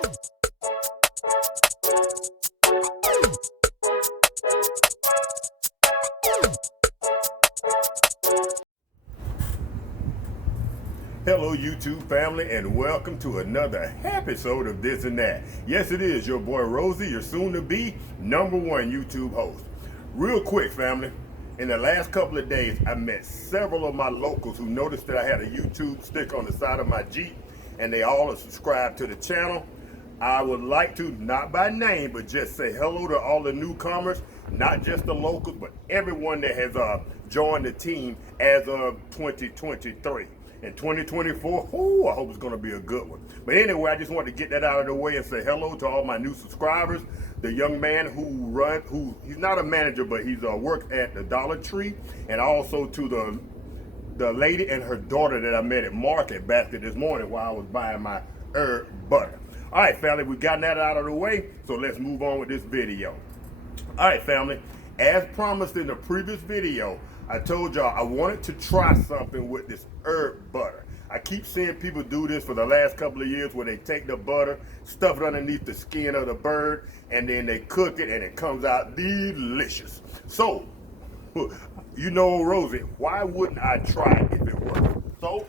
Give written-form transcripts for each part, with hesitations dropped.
Hello YouTube family, and welcome to another episode of This and That. Yes, it is your boy Rosie, your soon to be #1 YouTube host. Real quick family, in the last couple of days I met several of my locals who noticed that I had a YouTube sticker on the side of my Jeep, and they all are subscribed to the channel. I would like to, not by name, but just say hello to all the newcomers, not just the locals, but everyone that has joined the team as of 2023. In 2024, I hope it's going to be a good one. But anyway, I just wanted to get that out of the way and say hello to all my new subscribers. The young man he's not a manager, but he's worked at the Dollar Tree, and also to the lady and her daughter that I met at Market Basket this morning while I was buying my herb butter. All right, family, we got that out of the way, so let's move on with this video. All right, family, as promised in the previous video, I told y'all I wanted to try something with this herb butter. I keep seeing people do this for the last couple of years where they take the butter, stuff it underneath the skin of the bird, and then they cook it and it comes out delicious. So, you know, Rosie, why wouldn't I try it if it worked? So,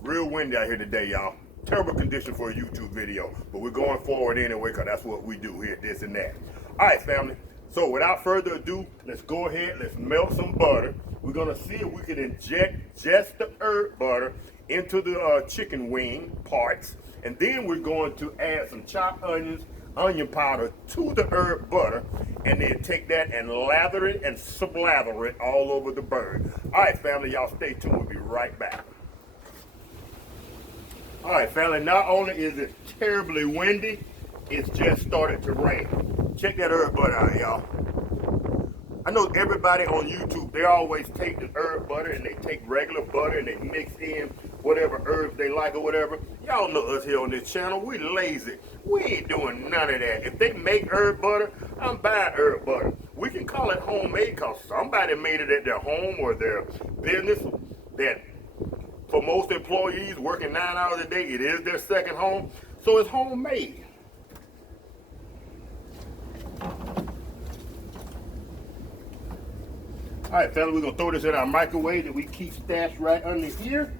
real windy out here today, y'all. Terrible condition for a YouTube video, but we're going forward anyway because that's what we do here, This and That. All right, family. So without further ado, let's go ahead, let's melt some butter. We're gonna see if we can inject just the herb butter into the chicken wing parts. And then we're going to add some chopped onions, onion powder to the herb butter, and then take that and lather it and slather it all over the bird. All right, family, y'all stay tuned, we'll be right back. All right, family, not only is it terribly windy, it's just started to rain. Check that herb butter out, y'all. I know everybody on YouTube, they always take the herb butter and they take regular butter and they mix in whatever herbs they like or whatever. Y'all know us here on this channel, we lazy. We ain't doing none of that. If they make herb butter, I'm buying herb butter. We can call it homemade because somebody made it at their home or their business. That for most employees working 9 hours a day, it is their second home. So it's homemade. All right, fellas, we're gonna throw this in our microwave that we keep stashed right under here.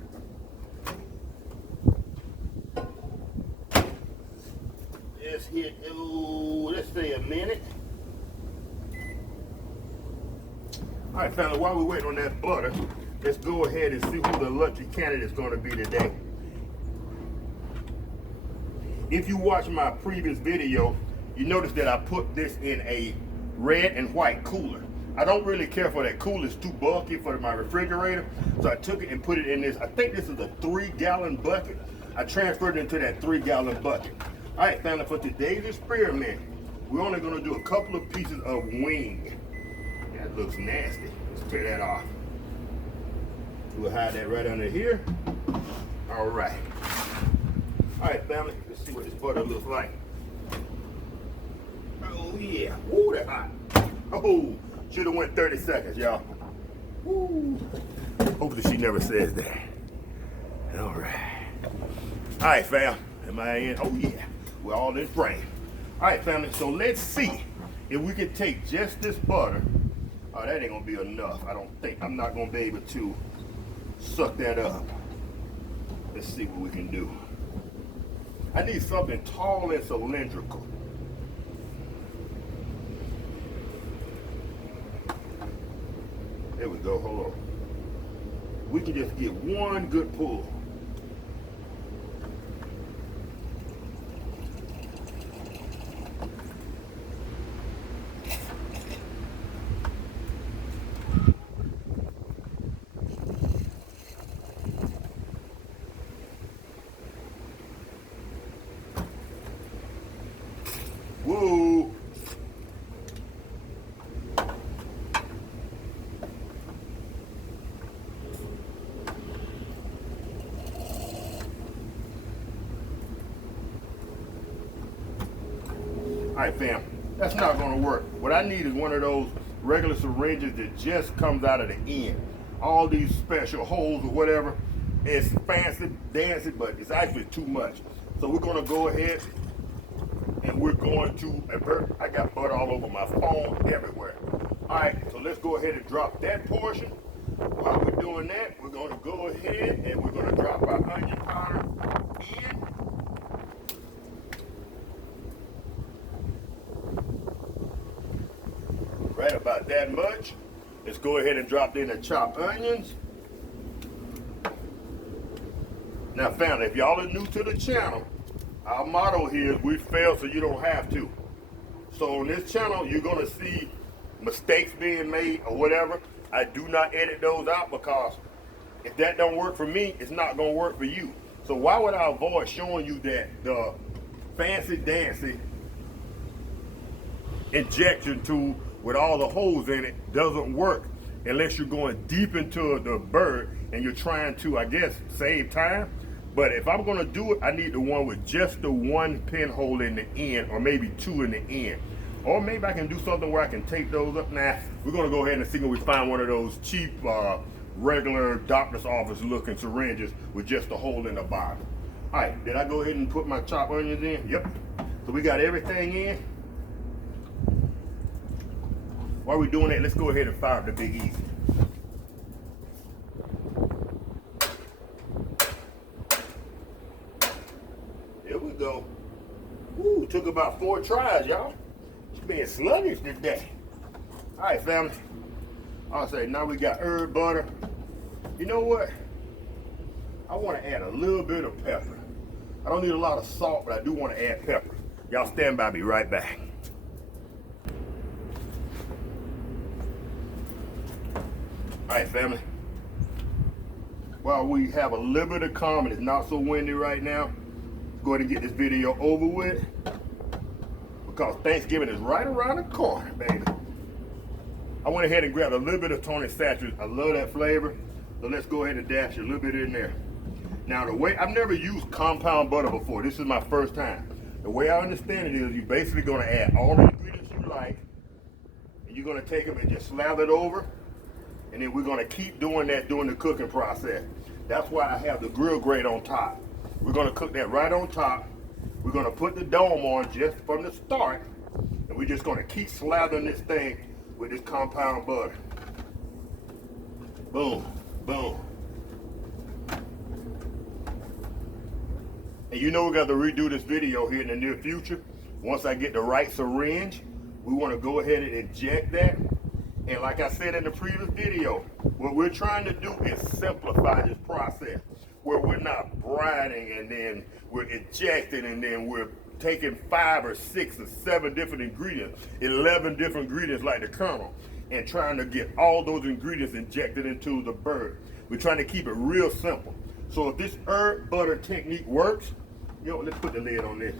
Let's hit, let's say a minute. All right, fellas, while we're waiting on that butter, let's go ahead and see who the lucky candidate is gonna be today. If you watch my previous video, you notice that I put this in a red and white cooler. I don't really care for that cooler, it's too bulky for my refrigerator. So I took it and put it in this, I think this is a 3-gallon bucket. I transferred it into that 3-gallon bucket. All right, family, for today's experiment, we're only gonna do a couple of pieces of wing. That looks nasty. Let's tear that off. We'll hide that right under here. All right. All right, family, let's see what this butter looks like. Oh yeah, woo, that's hot. Oh. Should have went 30 seconds, y'all. Woo. Hopefully she never says that. All right. All right, fam. Am I in? Oh, yeah. We're all in frame. All right, family. So let's see if we can take just this butter. Oh, that ain't going to be enough. I don't think. I'm not going to be able to suck that up. Let's see what we can do. I need something tall and cylindrical. There we go, hold on. We can just get one good pull. Whoa. All right, fam, that's not gonna work. What I need is one of those regular syringes that just comes out of the end. All these special holes or whatever, it's fancy, dancy, but it's actually too much. So we're gonna go ahead and we're going to avert. I got butter all over my phone, everywhere. All right, so let's go ahead and drop that portion. While we're doing that, we're gonna go ahead and we're gonna drop our onion powder in. Right about that much. Let's go ahead and drop in the chopped onions. Now family, if y'all are new to the channel, our motto here is we fail so you don't have to. So on this channel, you're gonna see mistakes being made or whatever. I do not edit those out because if that don't work for me, it's not gonna work for you. So why would I avoid showing you that the fancy dancy injection tool with all the holes in it doesn't work unless you're going deep into the bird and you're trying to, I guess, save time. But if I'm gonna do it, I need the one with just the one pinhole in the end, or maybe two in the end. Or maybe I can do something where I can take those up. Nah, we're gonna go ahead and see if we find one of those cheap, regular doctor's office looking syringes with just a hole in the bottom. All right, did I go ahead and put my chopped onions in? Yep. So we got everything in. While we're doing that, let's go ahead and fire up the Big Easy. There we go. Ooh, took about 4 tries, y'all. It's being sluggish today. All right, family. I'll say now we got herb butter. You know what? I want to add a little bit of pepper. I don't need a lot of salt, but I do want to add pepper. Y'all stand by, be right back. All right, family. While we have a little bit of calm and it's not so windy right now, let's go ahead and get this video over with because Thanksgiving is right around the corner, baby. I went ahead and grabbed a little bit of Tony Chachere's. I love that flavor, so let's go ahead and dash a little bit in there. Now, the way I've never used compound butter before. This is my first time. The way I understand it is you're basically going to add all the ingredients you like, and you're going to take them and just slather it over. And then we're gonna keep doing that during the cooking process. That's why I have the grill grate on top. We're gonna cook that right on top. We're gonna put the dome on just from the start. And we're just gonna keep slathering this thing with this compound butter. Boom, boom. And you know we got to redo this video here in the near future. Once I get the right syringe, we wanna go ahead and inject that. And like I said in the previous video, what we're trying to do is simplify this process where we're not brining and then we're injecting and then we're taking 5 or 6 or 7 different ingredients, 11 different ingredients like the Colonel, and trying to get all those ingredients injected into the bird. We're trying to keep it real simple. So if this herb butter technique works, you know, let's put the lid on this.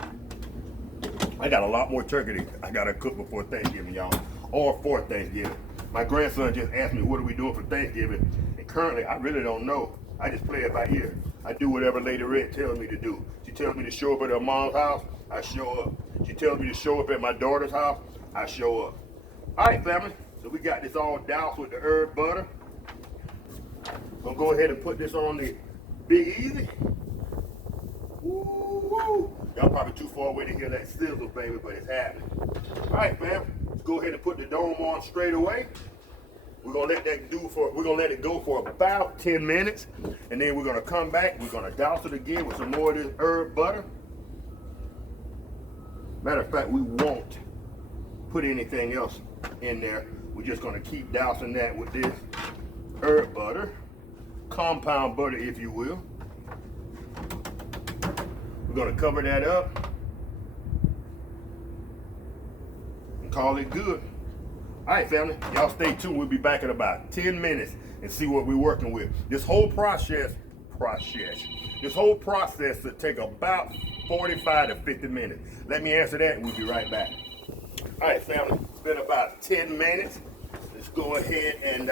I got a lot more turkey I gotta cook before Thanksgiving, y'all, or for Thanksgiving. My grandson just asked me, what are we doing for Thanksgiving? And currently, I really don't know. I just play it by ear. I do whatever Lady Red tells me to do. She tells me to show up at her mom's house, I show up. She tells me to show up at my daughter's house, I show up. All right, family. So we got this all doused with the herb butter. I'm gonna go ahead and put this on the Big Easy. Woo-woo. Y'all probably too far away to hear that sizzle, baby, but it's happening. All right, fam. Let's go ahead and put the dome on straight away. We're gonna let that we're gonna let it go for about 10 minutes, and then we're gonna come back. We're gonna douse it again with some more of this herb butter. Matter of fact, we won't put anything else in there. We're just gonna keep dousing that with this herb butter, compound butter, if you will. We're gonna cover that up and call it good. All right, family, y'all stay tuned. We'll be back in about 10 minutes and see what we're working with. This whole process will take about 45 to 50 minutes. Let me answer that and we'll be right back. All right, family, it's been about 10 minutes. Let's go ahead and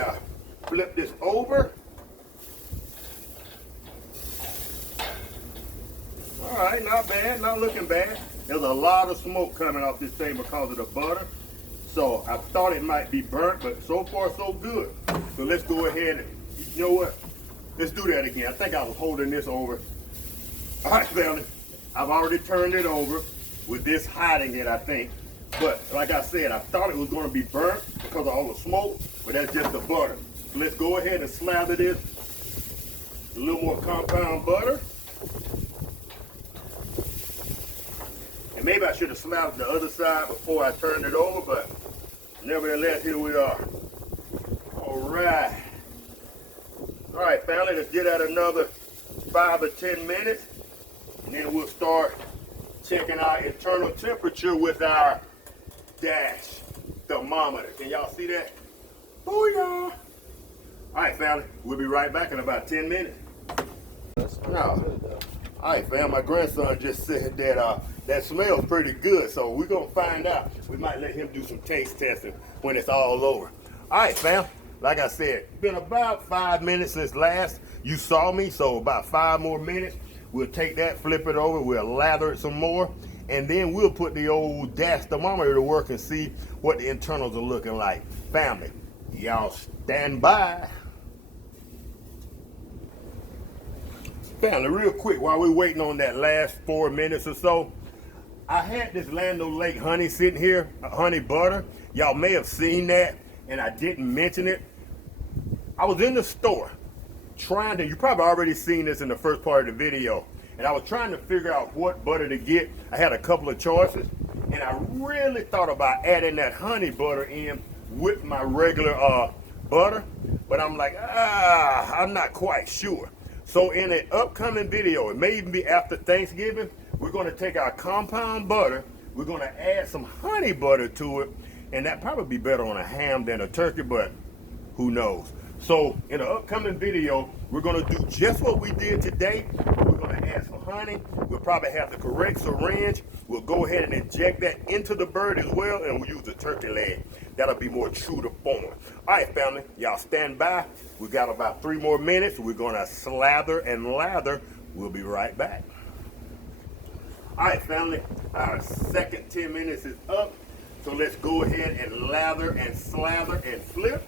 flip this over. All right, not bad, not looking bad. There's a lot of smoke coming off this thing because of the butter. So I thought it might be burnt, but so far so good. So let's go ahead and, you know what? Let's do that again. I think I was holding this over. All right, family. I've already turned it over with this hiding it, I think. But like I said, I thought it was going to be burnt because of all the smoke, but that's just the butter. So let's go ahead and slather this a little more compound butter. And maybe I should have slathered the other side before I turned it over, but nevertheless, here we are. All right. All right, family, let's get at another 5 or 10 minutes, and then we'll start checking our internal temperature with our dash thermometer. Can y'all see that? Booyah! All right, family, we'll be right back in about 10 minutes. Now, all right, fam, my grandson just said that that smells pretty good, so we're gonna find out. We might let him do some taste testing when it's all over. All right, fam, like I said, been about 5 minutes since last you saw me, so about 5 more minutes. We'll take that, flip it over, we'll lather it some more, and then we'll put the old dash thermometer to work and see what the internals are looking like. Family, y'all stand by. Family, real quick, while we're waiting on that last 4 minutes or so, I had this Land O'Lakes honey sitting here, honey butter. Y'all may have seen that, and I didn't mention it. I was in the store trying to, you probably already seen this in the first part of the video, and I was trying to figure out what butter to get. I had a couple of choices, and I really thought about adding that honey butter in with my regular butter, but I'm like, I'm not quite sure. So in an upcoming video, it may even be after Thanksgiving, we're going to take our compound butter, we're going to add some honey butter to it, and that probably be better on a ham than a turkey, but who knows. So in an upcoming video, we're going to do just what we did today. We're going to add some honey. We'll probably have the correct syringe. We'll go ahead and inject that into the bird as well, and we'll use the turkey leg. That'll be more true to form. All right, family, y'all stand by. We got about 3 more minutes. We're going to slather and lather. We'll be right back. All right, family, our second 10 minutes is up. So let's go ahead and lather and slather and flip.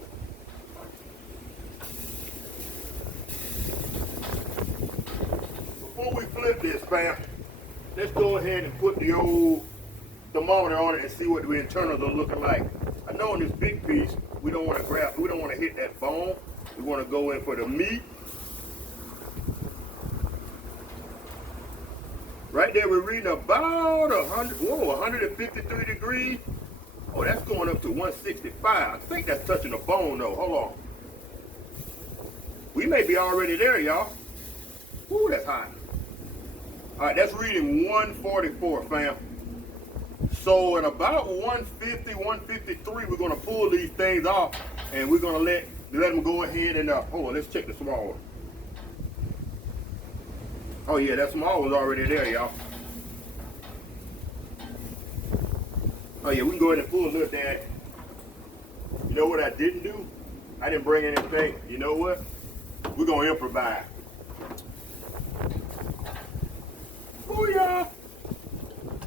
Before we flip this, fam, let's go ahead and put the old thermometer on it and see what the internals are looking like. I know in this big piece, we don't want to hit that bone. We want to go in for the meat. Right there, we're reading about 153 degrees. Oh, that's going up to 165. I think that's touching the bone though. Hold on. We may be already there, y'all. Ooh, that's hot. All right, that's reading 144, fam. So at about 150, 153, we're gonna pull these things off, and we're gonna let them go ahead and hold on. Let's check the small one. Oh yeah, that small one's already there, y'all. Oh yeah, we can go ahead and pull a little that. You know what I didn't do? I didn't bring anything. You know what? We're gonna improvise. Booyah!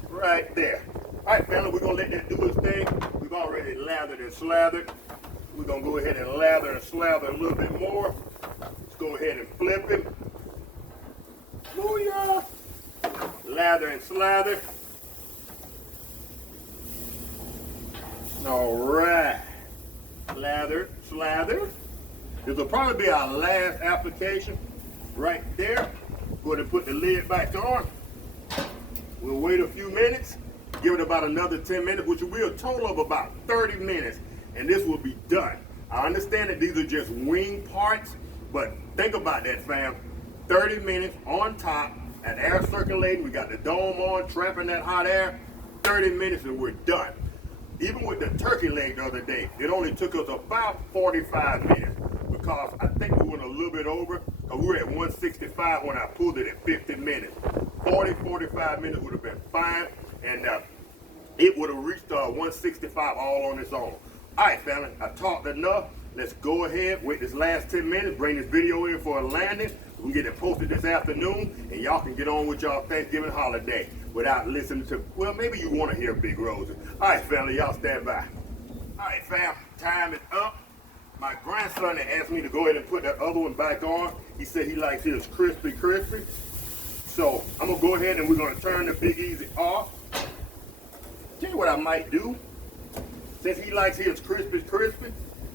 Right there. All right, family, we're gonna let that do its thing. We've already lathered and slathered. We're gonna go ahead and lather and slather a little bit more. Let's go ahead and flip it. Booyah! Lather and slather. All right. Lather, slather. This will probably be our last application right there. Go ahead and put the lid back on. We'll wait a few minutes. Give it about another 10 minutes, which will be a total of about 30 minutes, and this will be done. I understand that these are just wing parts, but think about that, fam. 30 minutes on top, and air circulating. We got the dome on, trapping that hot air. 30 minutes and we're done. Even with the turkey leg the other day, it only took us about 45 minutes because I think we went a little bit over. We were at 165 when I pulled it at 50 minutes. 45 minutes would have been fine, and it would have reached 165 all on its own. All right, family, I talked enough. Let's go ahead, wait this last 10 minutes, bring this video in for a landing. We can get it posted this afternoon, and y'all can get on with y'all Thanksgiving holiday without listening to, well, maybe you want to hear Big Rosie. All right, family, y'all stand by. All right, fam, time is up. My grandson had asked me to go ahead and put that other one back on. He said he likes his crispy. So I'm gonna go ahead and we're gonna turn the Big Easy off. Tell you what I might do. Since he likes his crispy,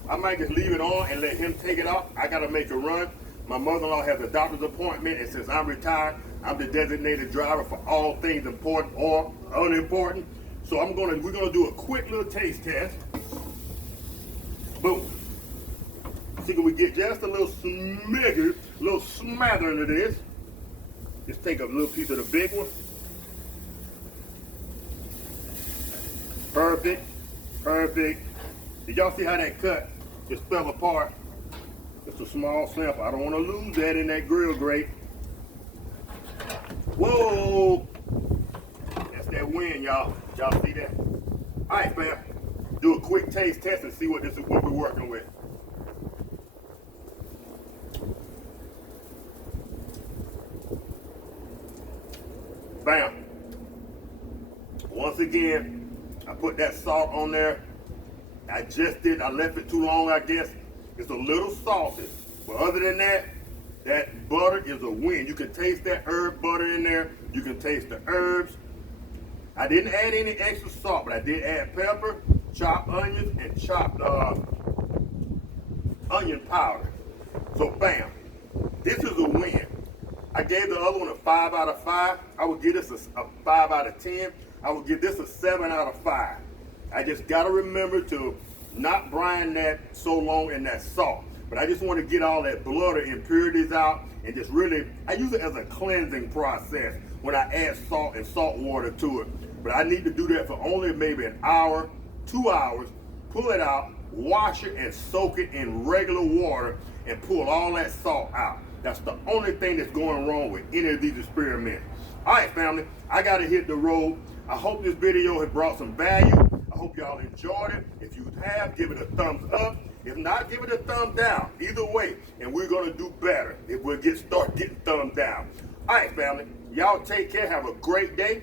I might just leave it on and let him take it off. I gotta make a run. My mother-in-law has a doctor's appointment, and since I'm retired, I'm the designated driver for all things important or unimportant. So we're gonna do a quick little taste test. Boom. See, can we get just a little smigger, a little smattering of this? Just take a little piece of the big one. Perfect, perfect. Did y'all see how that cut just fell apart? It's a small sample. I don't want to lose that in that grill grate. Whoa! That's that wind, y'all. Y'all see that? All right, fam. Do a quick taste test and see what we're working with. Bam. Once again, I put that salt on there. I left it too long, I guess. It's a little salty. But other than that, that butter is a win. You can taste that herb butter in there. You can taste the herbs. I didn't add any extra salt, but I did add pepper, chopped onions, and chopped onion powder. So bam, this is a win. I gave the other one a 5 out of 5. I would give this a 5 out of 10. I would give this a 7 out of 5. I just gotta remember to not brine that so long in that salt. But I just want to get all that blood or impurities out and just really, I use it as a cleansing process when I add salt and salt water to it. But I need to do that for only maybe an hour, 2 hours, pull it out, wash it and soak it in regular water and pull all that salt out. That's the only thing that's going wrong with any of these experiments. All right, family, I got to hit the road. I hope this video has brought some value. I hope y'all enjoyed it. If you have, give it a thumbs up. If not, give it a thumb down. Either way, and we're going to do better if we'll start getting thumbs down. All right, family, y'all take care. Have a great day.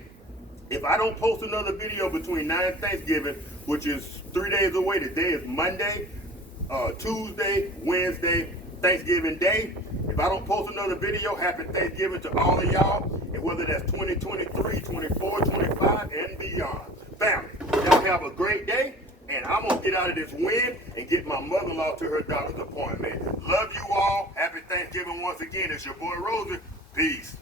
If I don't post another video between now and Thanksgiving, which is 3 days away, today is Monday, Tuesday, Wednesday, Thanksgiving Day. If I don't post another video, happy Thanksgiving to all of y'all, and whether that's 2023, 24, 25, and beyond. Family, y'all have a great day, and I'm going to get out of this wind and get my mother-in-law to her doctor's appointment. Love you all. Happy Thanksgiving once again. It's your boy Rosie. Peace.